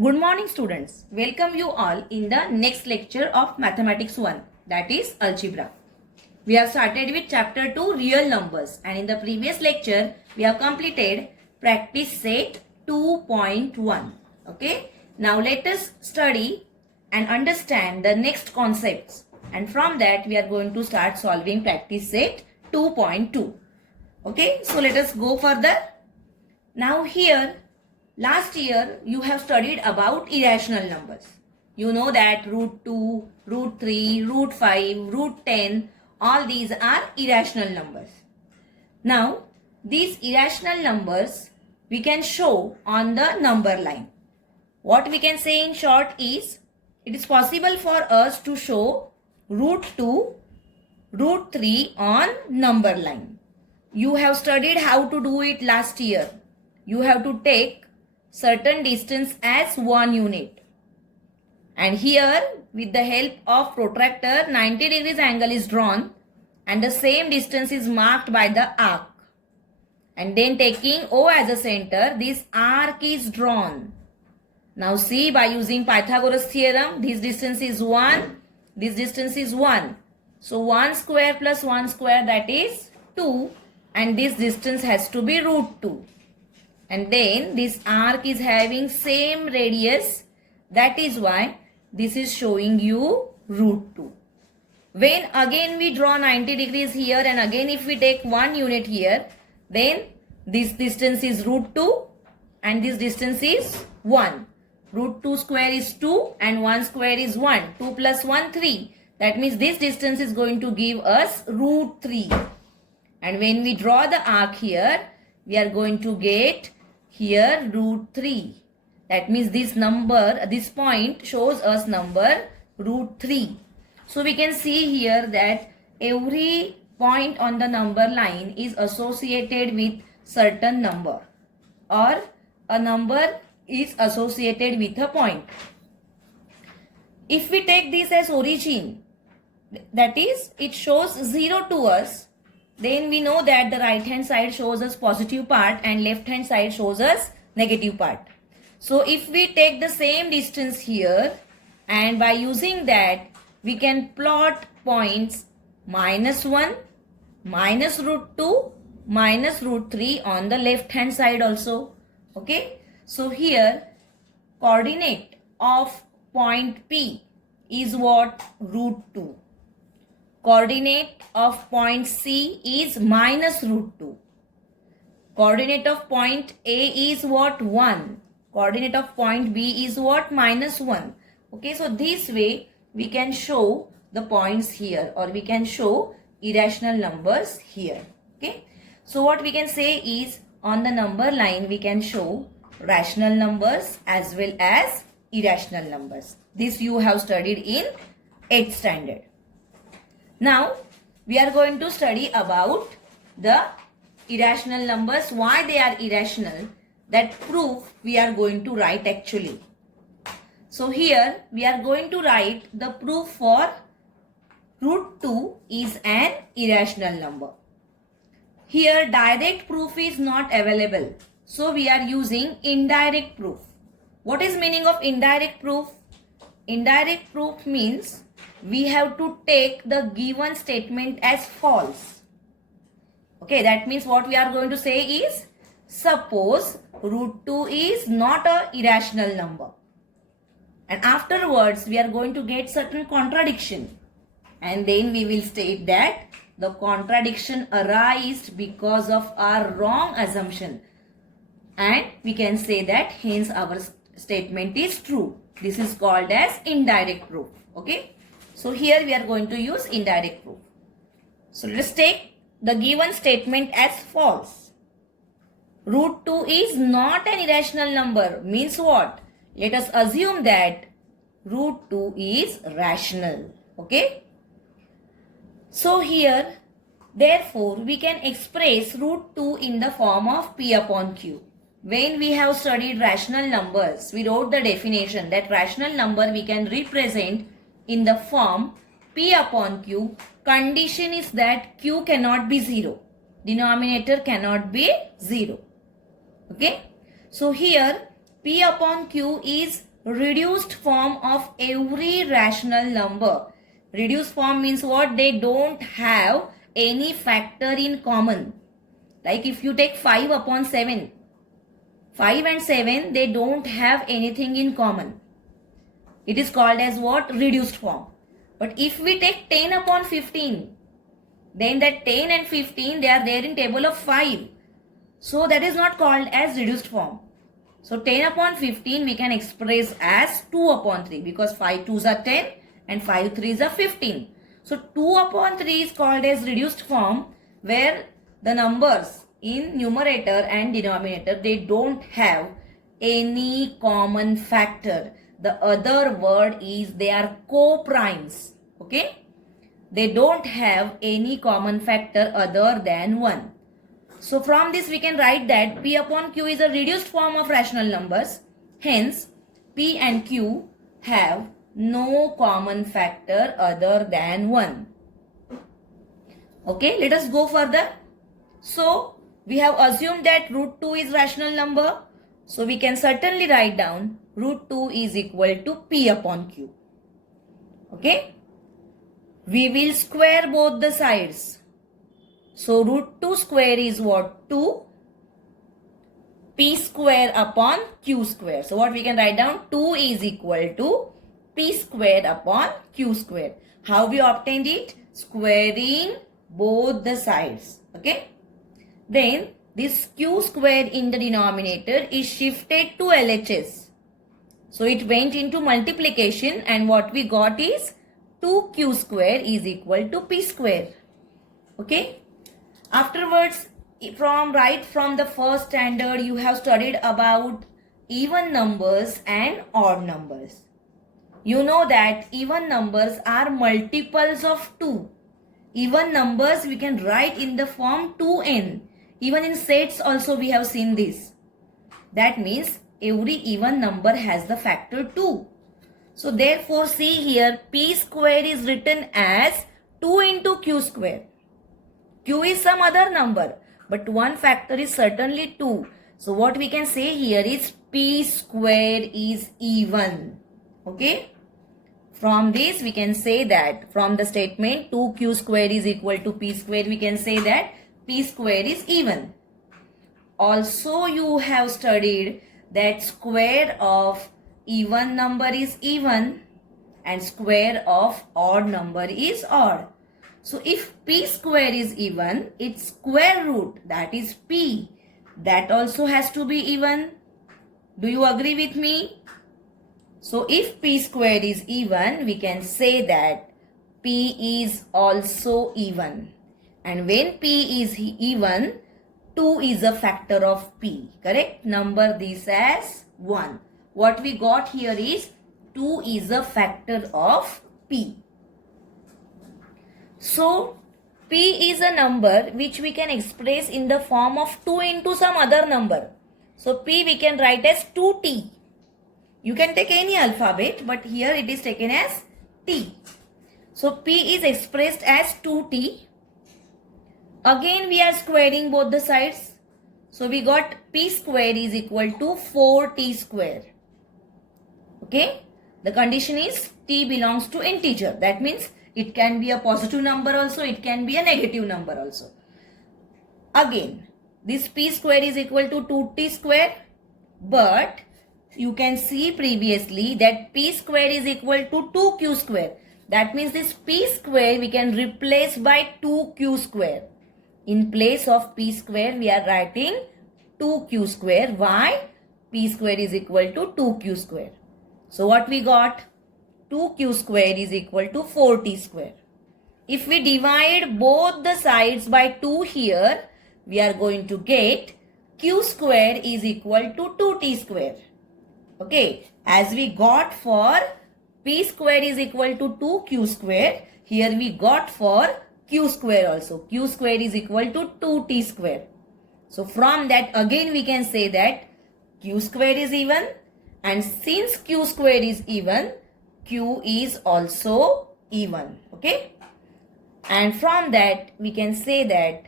Good morning students. Welcome you all in the next lecture of Mathematics 1, that is Algebra. We have started with chapter 2 real numbers, and in the previous lecture we have completed practice set 2.1. Okay. Now let us study and understand the next concepts, and from that we are going to start solving practice set 2.2. Okay. So let us go further. Now here, last year you have studied about irrational numbers. You know that root 2, root 3, root 5, root 10, all these are irrational numbers. Now, these irrational numbers we can show on the number line. What we can say in short is, it is possible for us to show root 2, root 3 on number line. You have studied how to do it last year. You have to take certain distance as 1 unit. And here, with the help of protractor, 90 degrees angle is drawn and the same distance is marked by the arc. And then taking O as a center, this arc is drawn. Now see, by using Pythagoras theorem, this distance is 1, this distance is 1. So 1 square plus 1 square, that is 2, and this distance has to be root 2. And then this arc is having same radius. That is why this is showing you root 2. When again we draw 90 degrees here, and again if we take 1 unit here, then this distance is root 2 and this distance is 1. Root 2 square is 2 and 1 square is 1. 2 plus 1, 3. That means this distance is going to give us root 3. And when we draw the arc here, we are going to get here root 3. That means this number, this point shows us number root 3. So we can see here that every point on the number line is associated with certain number, or a number is associated with a point. If we take this as origin, that is, it shows 0 to us, then we know that the right hand side shows us positive part and left hand side shows us negative part. So if we take the same distance here, and by using that we can plot points -1, minus root 2, minus root 3 on the left hand side also. Okay. So here coordinate of point P is what? Root 2. Coordinate of point C is minus root 2. Coordinate of point A is what? 1. Coordinate of point B is what? -1. Okay, so this way we can show the points here, or we can show irrational numbers here. Okay, so what we can say is, on the number line we can show rational numbers as well as irrational numbers. This you have studied in 8th standard. Now, we are going to study about the irrational numbers, why they are irrational. That proof we are going to write actually. So here we are going to write the proof for root 2 is an irrational number. Here direct proof is not available, so we are using indirect proof. What is meaning of indirect proof? Indirect proof means we have to take the given statement as false. Okay, that means what we are going to say is, suppose root 2 is not a irrational number. And afterwards we are going to get certain contradiction. And then we will state that the contradiction arises because of our wrong assumption. And we can say that hence our statement is true. This is called as indirect proof. Okay. So here we are going to use indirect proof. So let us take the given statement as false. Root 2 is not an irrational number means what? Let us assume that root 2 is rational. Okay. So here, therefore, we can express root 2 in the form of P upon Q. When we have studied rational numbers, we wrote the definition that rational number we can represent in the form P upon Q. Condition is that Q cannot be 0. Denominator cannot be 0. Okay. So here P upon Q is reduced form of every rational number. Reduced form means what? They don't have any factor in common. Like if you take 5 upon 7, 5 and 7, they don't have anything in common. It is called as what? Reduced form. But if we take 10 upon 15, then that 10 and 15, they are there in table of 5. So that is not called as reduced form. So 10 upon 15 we can express as 2 upon 3 because 5 2s are 10 and 5 3s are 15. So 2 upon 3 is called as reduced form where the numbers in numerator and denominator, they don't have any common factor. The other word is they are co-primes. Okay? They don't have any common factor other than 1. So from this we can write that P upon Q is a reduced form of rational numbers. Hence, P and Q have no common factor other than 1. Okay, let us go further. So, we have assumed that root 2 is rational number. So, we can certainly write down root 2 is equal to P upon Q. Okay. We will square both the sides. So, root 2 square is what? 2. P square upon Q square. So, what we can write down? 2 is equal to P square upon Q square. How we obtained it? Squaring both the sides. Okay. Then this Q square in the denominator is shifted to LHS. So it went into multiplication and what we got is 2Q square is equal to P square. Okay. Afterwards, right from the first standard, you have studied about even numbers and odd numbers. You know that even numbers are multiples of 2. Even numbers we can write in the form 2n. Even in sets also we have seen this. That means every even number has the factor 2. So therefore see here P square is written as 2 into Q square. Q is some other number but one factor is certainly 2. So what we can say here is P square is even. Okay. From this we can say that from the statement 2Q square is equal to P square, we can say that P square is even. Also you have studied that square of even number is even and square of odd number is odd. So if P square is even, its square root, that is P, that also has to be even. Do you agree with me? So if P square is even, we can say that P is also even. And when P is even, 2 is a factor of P. Correct? Number this as 1. What we got here is 2 is a factor of P. So, P is a number which we can express in the form of 2 into some other number. So, P we can write as 2T. You can take any alphabet, but here it is taken as T. So, P is expressed as 2T. Again, we are squaring both the sides. So, we got P square is equal to 4T square. Okay. The condition is T belongs to integer. That means it can be a positive number also. It can be a negative number also. Again, this P square is equal to 2T square. But you can see previously that P square is equal to 2Q square. That means this P square we can replace by 2Q square. In place of P square we are writing 2Q square. Why? P square is equal to 2Q square. So what we got? 2Q square is equal to 4T square. If we divide both the sides by 2 here, we are going to get Q square is equal to 2T square. Okay, as we got for P square is equal to 2Q square, here we got for Q square also. Q square is equal to 2T square. So from that again we can say that Q square is even, and since Q square is even, Q is also even. Okay. And from that we can say that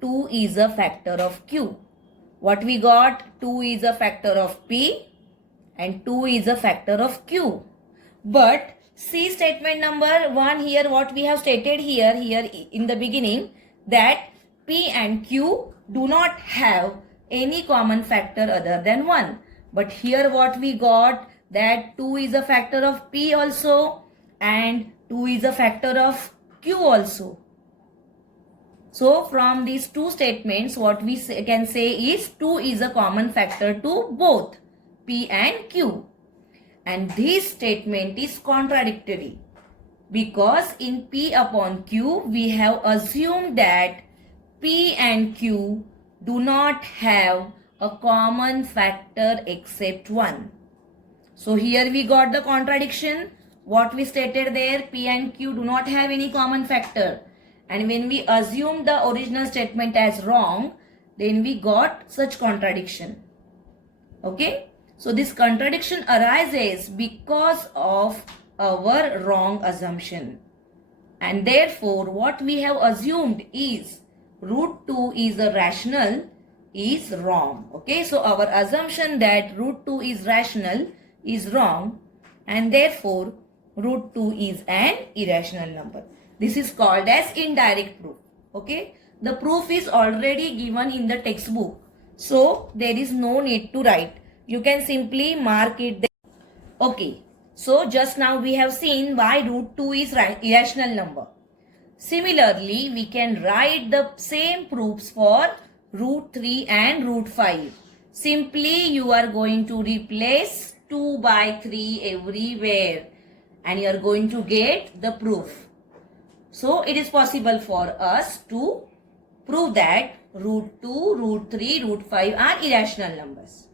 2 is a factor of Q. What we got? 2 is a factor of P and 2 is a factor of q. But see statement number 1 here, what we have stated here in the beginning, that p and q do not have any common factor other than 1. But here what we got, that 2 is a factor of p also and 2 is a factor of q also. So from these two statements, what we can say is 2 is a common factor to both p and q. And this statement is contradictory because in p upon q, we have assumed that p and q do not have a common factor except 1. So here we got the contradiction. What we stated there, p and q do not have any common factor. And when we assume the original statement as wrong, then we got such contradiction. Okay? So this contradiction arises because of our wrong assumption. And therefore, what we have assumed is root 2 is a rational is wrong. Okay? So our assumption that root 2 is rational is wrong, and therefore root 2 is an irrational number. This is called as indirect proof. Okay? The proof is already given in the textbook, so there is no need to write. You can simply mark it there. Okay, so just now we have seen why root 2 is irrational number. Similarly, we can write the same proofs for root 3 and root 5. Simply you are going to replace 2 by 3 everywhere and you are going to get the proof. So it is possible for us to prove that root 2, root 3, root 5 are irrational numbers.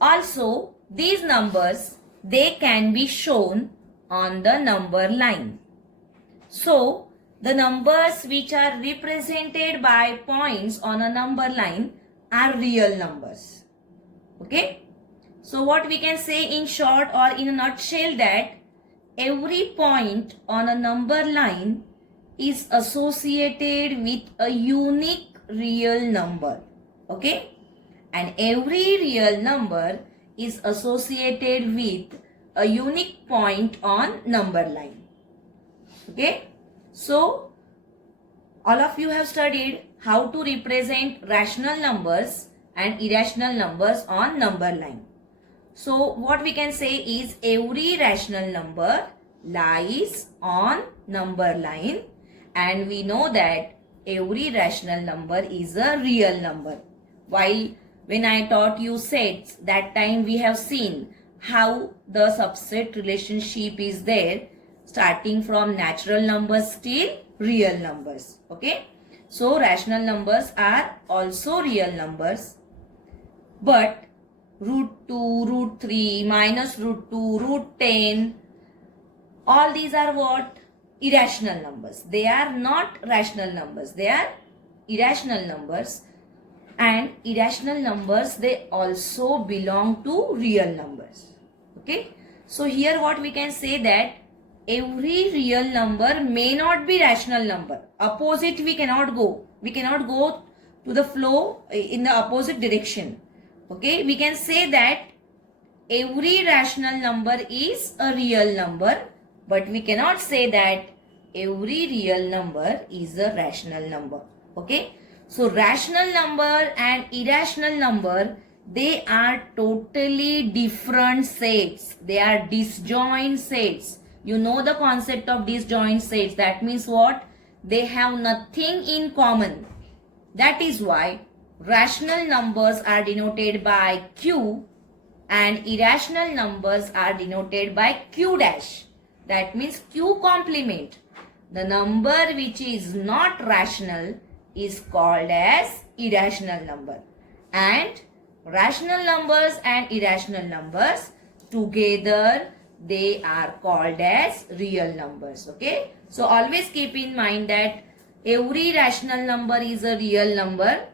Also, these numbers, they can be shown on the number line. So, the numbers which are represented by points on a number line are real numbers. Okay? So, what we can say in short or in a nutshell, that every point on a number line is associated with a unique real number. Okay? And every real number is associated with a unique point on number line. Okay? So, all of you have studied how to represent rational numbers and irrational numbers on number line. So, what we can say is every rational number lies on number line, and we know that every rational number is a real number. While when I taught you sets, that time we have seen how the subset relationship is there, starting from natural numbers till real numbers. Okay? So, rational numbers are also real numbers. But root 2, root 3, minus root 2, root 10, all these are what? Irrational numbers. They are not rational numbers. They are irrational numbers. And irrational numbers, they also belong to real numbers. Okay? So here what we can say, that every real number may not be rational number. Opposite we cannot go. We cannot go to the flow in the opposite direction. Okay? We can say that every rational number is a real number, but we cannot say that every real number is a rational number. Okay? So, rational number and irrational number, they are totally different sets. They are disjoint sets. You know the concept of disjoint sets. That means what? They have nothing in common. That is why rational numbers are denoted by Q and irrational numbers are denoted by Q dash. That means Q complement. The number which is not rational is called as irrational number, and rational numbers and irrational numbers together, they are called as real numbers. Okay, so always keep in mind that every rational number is a real number,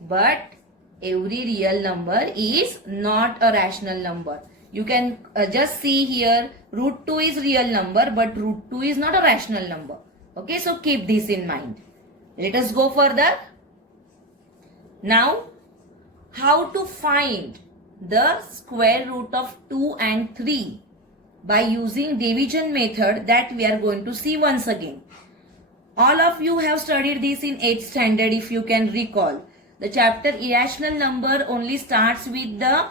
but every real number is not a rational number. You can just see here, root 2 is real number, but root 2 is not a rational number. Okay, so keep this in mind. Let us go further. Now, how to find the square root of 2 and 3 by using division method that we are going to see once again. All of you have studied this in 8th standard if you can recall. The chapter irrational number only starts with the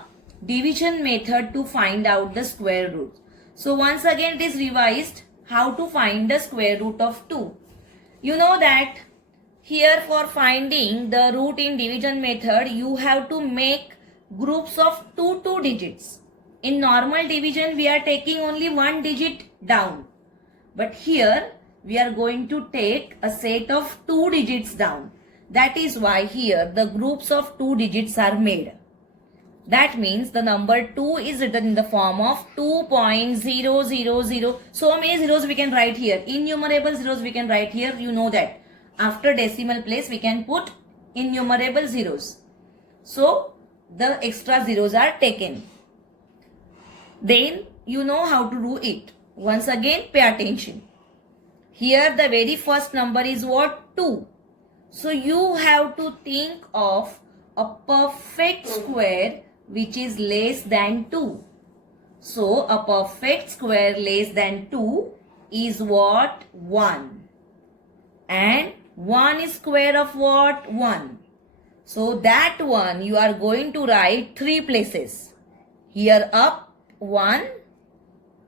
division method to find out the square root. So once again it is revised how to find the square root of 2. You know that here for finding the root in division method you have to make groups of two digits. In normal division we are taking only one digit down. But here we are going to take a set of 2 digits down. That is why here the groups of 2 digits are made. That means the number 2 is written in the form of 2.000. So many zeros we can write here. Innumerable zeros we can write here. You know that. After decimal place we can put innumerable zeros. So the extra zeros are taken. Then you know how to do it. Once again pay attention. Here the very first number is what? 2. So you have to think of a perfect square which is less than 2. So a perfect square less than 2 is what? 1. And 1 is square of what? 1. So that one you are going to write 3 places. Here up 1.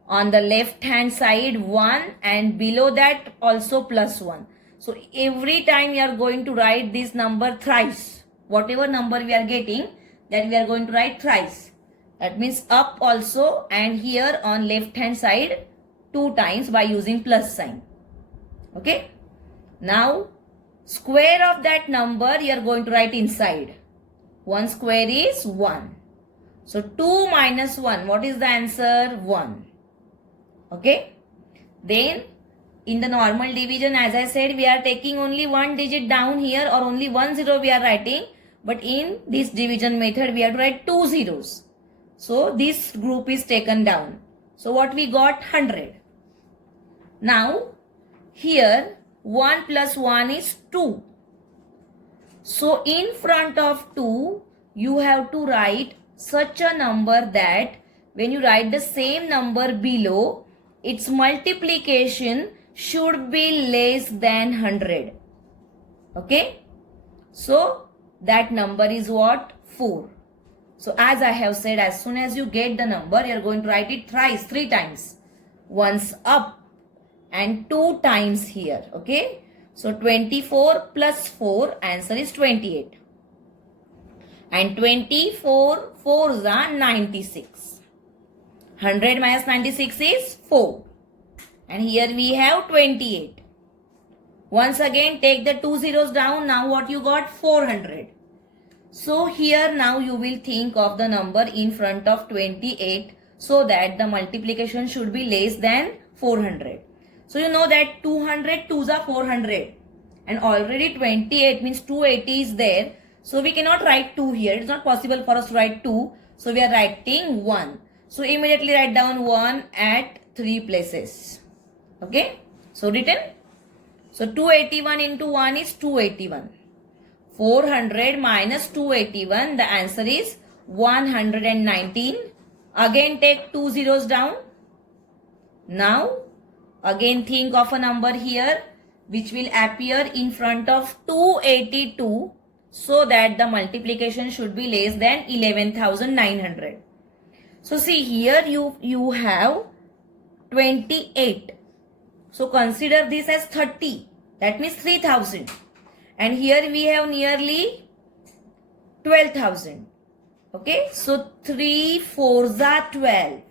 On the left hand side 1 and below that also plus 1. So every time we are going to write this number thrice. Whatever number we are getting that we are going to write thrice. That means up also and here on left hand side 2 times by using plus sign. Okay. Now square of that number you are going to write inside. 1 square is 1. So 2 minus 1. What is the answer? 1. Okay. Then in the normal division as I said we are taking only one digit down here or only 1 0 we are writing. But in this division method we have to write 2 zeros. So this group is taken down. So what we got? 100. Now here 1 plus 1 is 2. So in front of 2 you have to write such a number that when you write the same number below its multiplication should be less than 100. Okay. So that number is what? 4. So as I have said, as soon as you get the number, you are going to write it thrice, 3 times. Once up and 2 times here. Okay. So 24 plus 4, answer is 28. And 24 4s are 96. 100 minus 96 is 4. And here we have 28. Once again take the 2 zeros down. Now what you got? 400. So here now you will think of the number in front of 28 so that the multiplication should be less than 400. So you know that 200 2s are 400 and already 28 means 280 is there. So we cannot write 2 here. It's not possible for us to write 2. So we are writing 1. So immediately write down 1 at 3 places. Okay. So written. So 281 into 1 is 281. 400 minus 281. The answer is 119. Again take 2 zeros down. Now again think of a number here which will appear in front of 282 so that the multiplication should be less than 11,900. So see here you have 28. So consider this as 30. That means 3,000. And here we have nearly 12,000. Okay. So 3 4s are 12.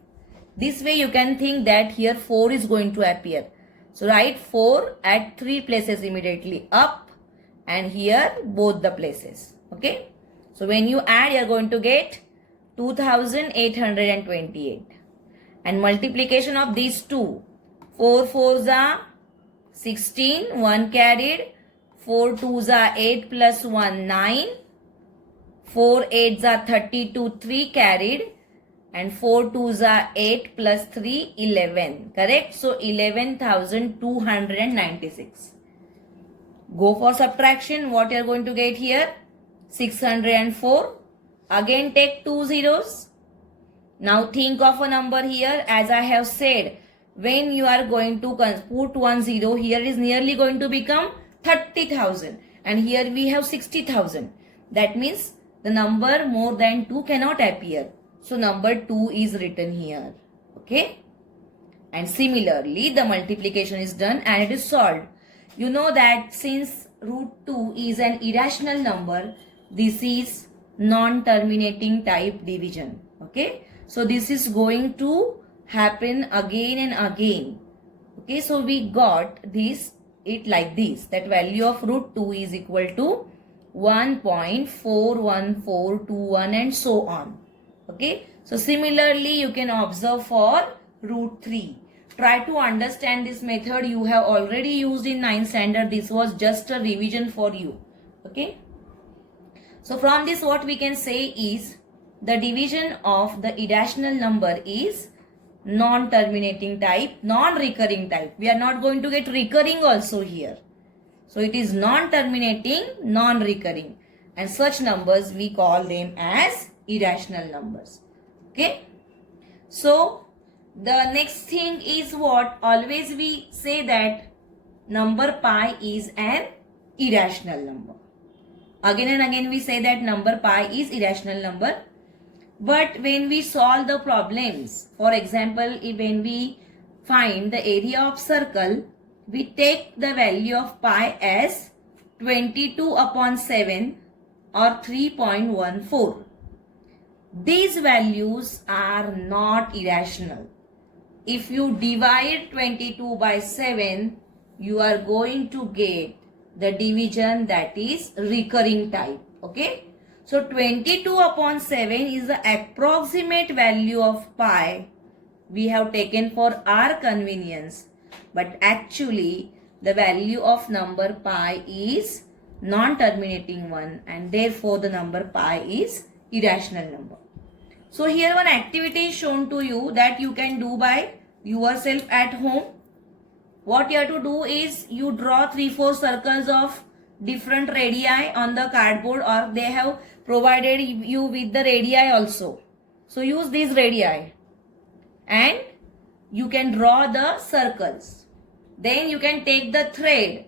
This way you can think that here 4 is going to appear. So write 4 at 3 places immediately. Up and here both the places. Okay. So when you add you are going to get 2,828. And multiplication of these two. 4 4s are 16. 1 carried. 4 2s are 8 plus 1 9. 4 8s are 32. 3 carried. And 4 2s are 8 plus 3 11. Correct? So 11,296. Go for subtraction. What you are going to get here? 604. Again take 2 zeros. Now think of a number here. As I have said, when you are going to put 1 0, here is nearly going to become 30,000. And here we have 60,000. That means the number more than 2 cannot appear. So number 2 is written here. Okay. And similarly, the multiplication is done and it is solved. You know that since root 2 is an irrational number, this is non-terminating type division. Okay. So this is going to happen again and again. Okay. So we got it like this, that value of root 2 is equal to 1.41421 and so on. Okay. So similarly, you can observe for root 3. Try to understand this method. You have already used in 9th standard. This was just a revision for you. Okay. So from this what we can say is the division of the irrational number is non-terminating type, non-recurring type. We are not going to get recurring also here. So it is non-terminating, non-recurring. And such numbers we call them as irrational numbers. Okay. So the next thing is what? Always we say that number pi is an irrational number. Again and again we say that number pi is irrational number. But when we solve the problems, for example, when we find the area of circle, we take the value of pi as 22 upon 7 or 3.14. These values are not irrational. If you divide 22 by 7, you are going to get the division that is recurring type. Okay. So 22 upon 7 is the approximate value of pi we have taken for our convenience. But actually the value of number pi is non-terminating one and therefore the number pi is irrational number. So here one activity is shown to you that you can do by yourself at home. What you have to do is you draw 3-4 circles of different radii on the cardboard, or they have provided you with the radii also. So use these radii and you can draw the circles. Then you can take the thread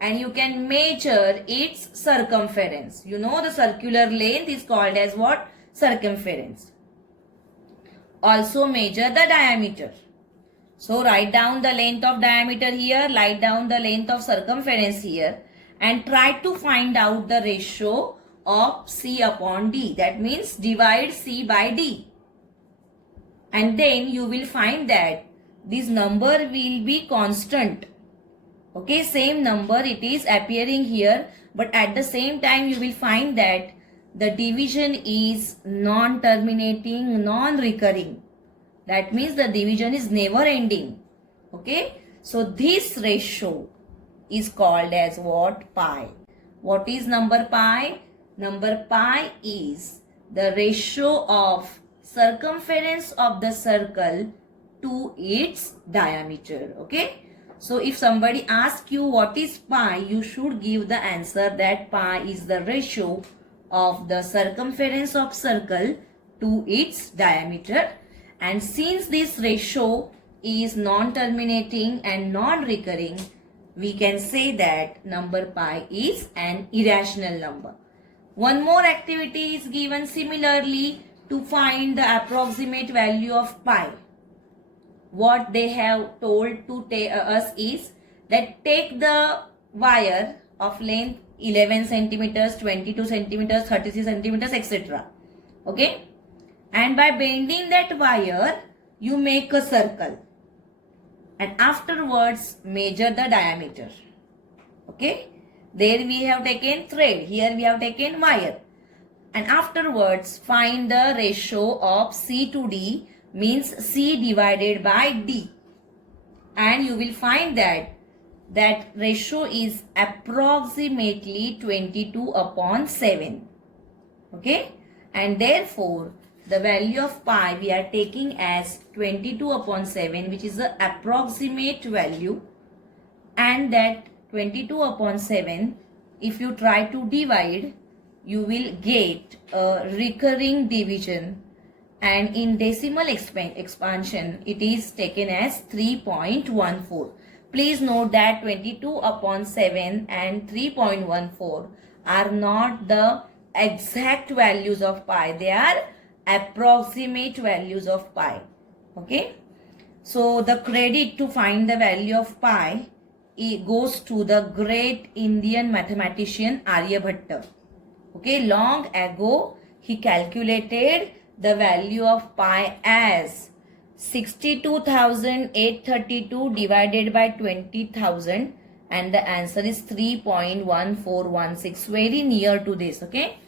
and you can measure its circumference. You know the circular length is called as what? Circumference. Also measure the diameter. So write down the length of diameter here, write down the length of circumference here, and try to find out the ratio of C upon D. That means divide C by D. And then you will find that this number will be constant. Okay, same number it is appearing here, but at the same time you will find that the division is non-terminating, non-recurring. That means the division is never ending. Okay, so this ratio is called as what? Pi. What is number pi? Number pi is the ratio of circumference of the circle to its diameter. Okay. So if somebody asks you what is pi, you should give the answer that pi is the ratio of the circumference of circle to its diameter. And since this ratio is non-terminating and non-recurring, we can say that number pi is an irrational number. One more activity is given similarly to find the approximate value of pi. What they have told to us is that take the wire of length 11 centimeters, 22 centimeters, 33 centimeters, etc. Okay. And by bending that wire, you make a circle. And afterwards, measure the diameter. Okay. There we have taken thread. Here we have taken wire. And afterwards, find the ratio of C to D, means C divided by D. And you will find that ratio is approximately 22 upon 7. Okay. And therefore, the value of pi we are taking as 22 upon 7, which is the approximate value. And that 22 upon 7, if you try to divide, you will get a recurring division, and in decimal expansion it is taken as 3.14. Please note that 22 upon 7 and 3.14 are not the exact values of pi, they are approximate values of pi. Okay, so the credit to find the value of pi, it goes to the great Indian mathematician Aryabhatta. Okay, long ago he calculated the value of pi as 62,832 divided by 20,000, and the answer is 3.1416, very near to this. Okay,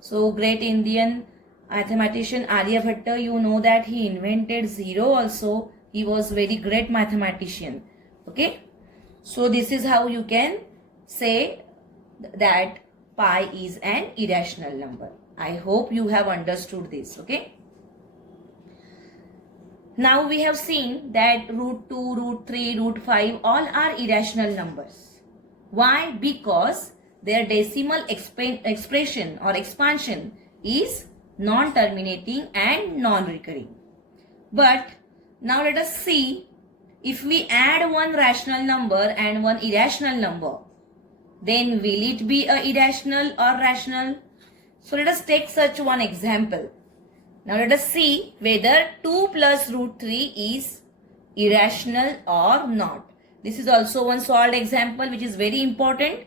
so great Indian mathematician Aryabhatta, you know that he invented zero also. He was very great mathematician. Okay, so this is how you can say that pi is an irrational number. I hope you have understood this. Okay, now we have seen that root 2, root 3, root 5 all are irrational numbers. Why? Because their decimal expression or expansion is non-terminating and non-recurring. But now let us see, if we add one rational number and one irrational number, then will it be a irrational or rational? So let us take such one example. Now let us see whether 2 plus root 3 is irrational or not. This is also one solved example which is very important.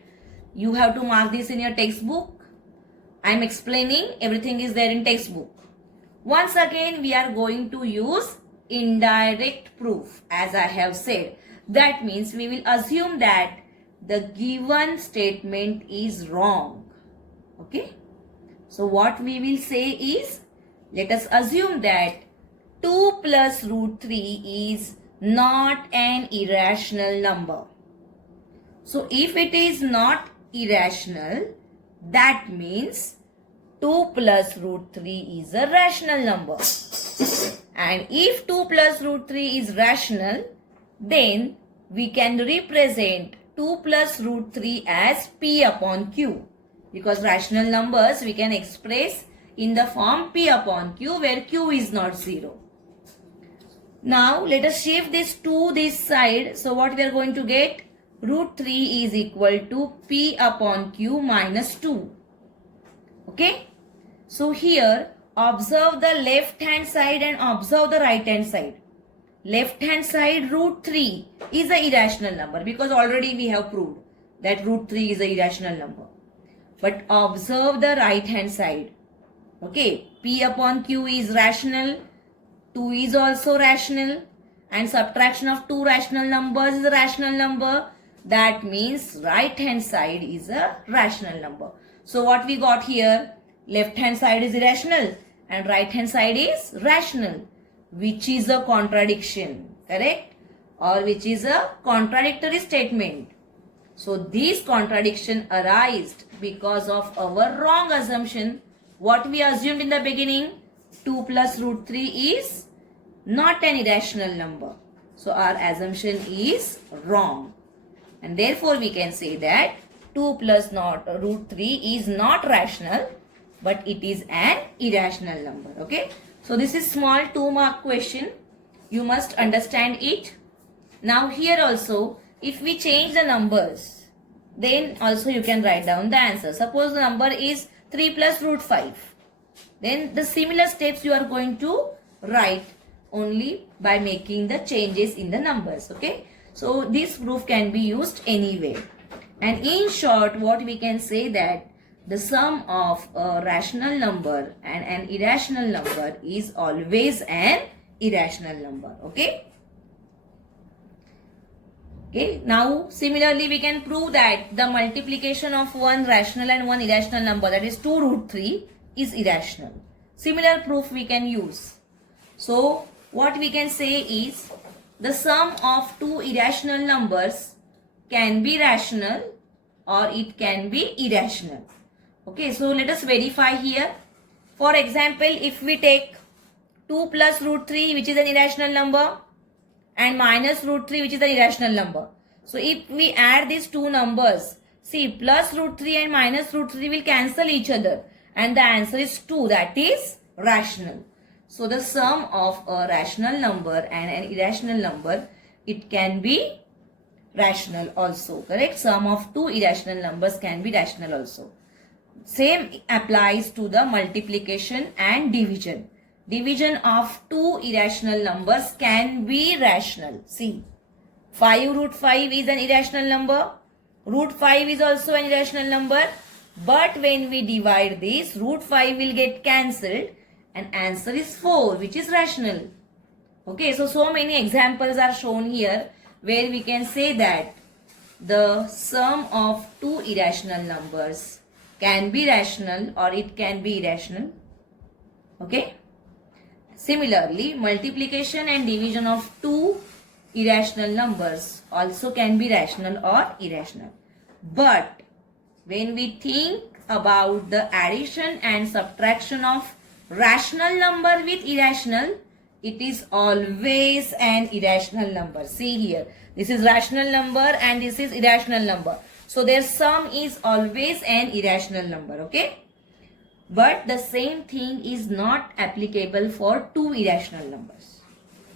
You have to mark this in your textbook. I am explaining, everything is there in textbook. Once again we are going to use indirect proof, as I have said. That means we will assume that the given statement is wrong. Okay, so what we will say is, let us assume that 2 plus root 3 is not an irrational number. So if it is not irrational, that means 2 plus root 3 is a rational number. And if 2 plus root 3 is rational, then we can represent 2 plus root 3 as P upon Q. Because rational numbers we can express in the form P upon Q, where Q is not 0. Now let us shift this to this side. So what we are going to get? Root 3 is equal to P upon Q minus 2. Okay. So here observe the left hand side and observe the right hand side. Left hand side, root 3 is an irrational number, because already we have proved that root 3 is an irrational number. But observe the right hand side. Okay, P upon Q is rational, 2 is also rational, and subtraction of two rational numbers is a rational number. That means right hand side is a rational number. So what we got here? Left hand side is irrational and right hand side is rational, which is a contradiction, correct? Or which is a contradictory statement. So this contradiction arised because of our wrong assumption. What we assumed in the beginning, 2 plus root 3 is not an irrational number. So our assumption is wrong. And therefore we can say that 2 plus root 3 is not rational, but it is an irrational number. Okay. So this is small 2-mark question. You must understand it. Now here also, if we change the numbers, then also you can write down the answer. Suppose the number is 3 plus root 5. Then the similar steps you are going to write only by making the changes in the numbers. Okay. So this proof can be used anyway. And in short, what we can say that the sum of a rational number and an irrational number is always an irrational number. Okay. Okay. Now similarly we can prove that the multiplication of one rational and one irrational number, that is 2 root 3, is irrational. Similar proof we can use. So what we can say is the sum of two irrational numbers can be rational or it can be irrational. Okay, so let us verify here. For example, if we take 2 plus root 3, which is an irrational number, and minus root 3, which is an irrational number. So if we add these two numbers, See, plus root 3 and minus root 3 will cancel each other. And the answer is 2. That is rational. So the sum of a rational number and an irrational number, it can be rational also. Correct? Sum of two irrational numbers can be rational also. Same applies to the multiplication and division. Division of two irrational numbers can be rational. See, 5 root 5 is an irrational number. Root 5 is also an irrational number. But when we divide this, root 5 will get cancelled and answer is 4, which is rational. Okay, so many examples are shown here where we can say that the sum of two irrational numbers can be rational or it can be irrational. Okay. Similarly, multiplication and division of two irrational numbers also can be rational or irrational. But when we think about the addition and subtraction of rational number with irrational, it is always an irrational number. See here, this is rational number and this is irrational number. So their sum is always an irrational number. Okay. But the same thing is not applicable for two irrational numbers.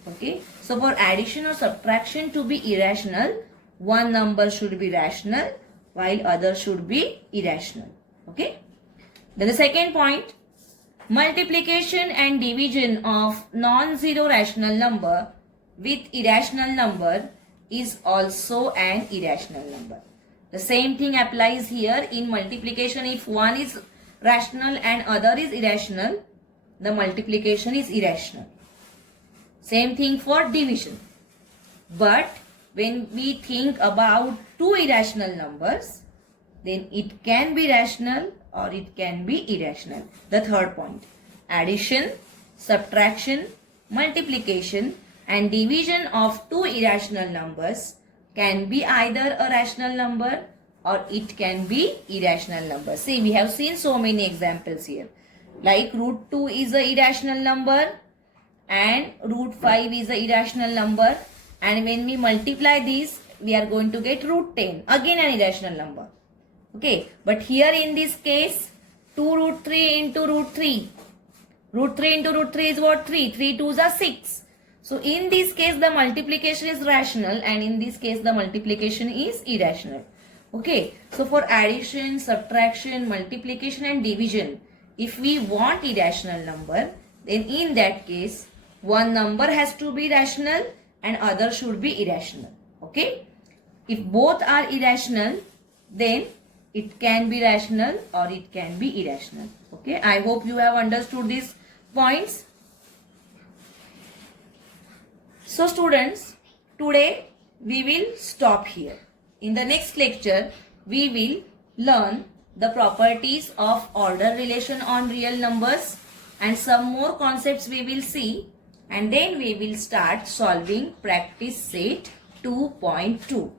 Okay. So for addition or subtraction to be irrational, one number should be rational while other should be irrational. Okay. Then the second point, multiplication and division of non-zero rational number with irrational number is also an irrational number. The same thing applies here in multiplication. If one is rational and other is irrational, the multiplication is irrational. Same thing for division. But when we think about two irrational numbers, then it can be rational or it can be irrational. The third point, addition, subtraction, multiplication and division of two irrational numbers can be either a rational number or it can be irrational number. See, we have seen so many examples here. Like root 2 is a irrational number and root 5 is a irrational number. And when we multiply these, we are going to get root 10. Again an irrational number. Okay. But here in this case, 2 root 3 into root 3. Root 3 into root 3 is what? 3. 3 2s are 6. So in this case, the multiplication is rational and in this case, the multiplication is irrational. Okay. So for addition, subtraction, multiplication and division, if we want irrational number, then in that case, one number has to be rational and other should be irrational. Okay. If both are irrational, then it can be rational or it can be irrational. Okay. I hope you have understood these points. So students, today we will stop here. In the next lecture, we will learn the properties of order relation on real numbers and some more concepts we will see, and then we will start solving practice set 2.2.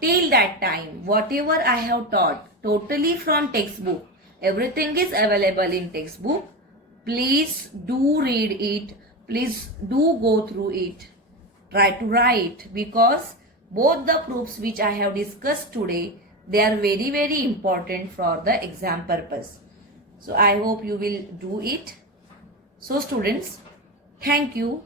Till that time, whatever I have taught totally from textbook, everything is available in textbook. Please do read it. Please do go through it. Try to write, because both the proofs which I have discussed today, they are very, very important for the exam purpose. So I hope you will do it. So students, thank you.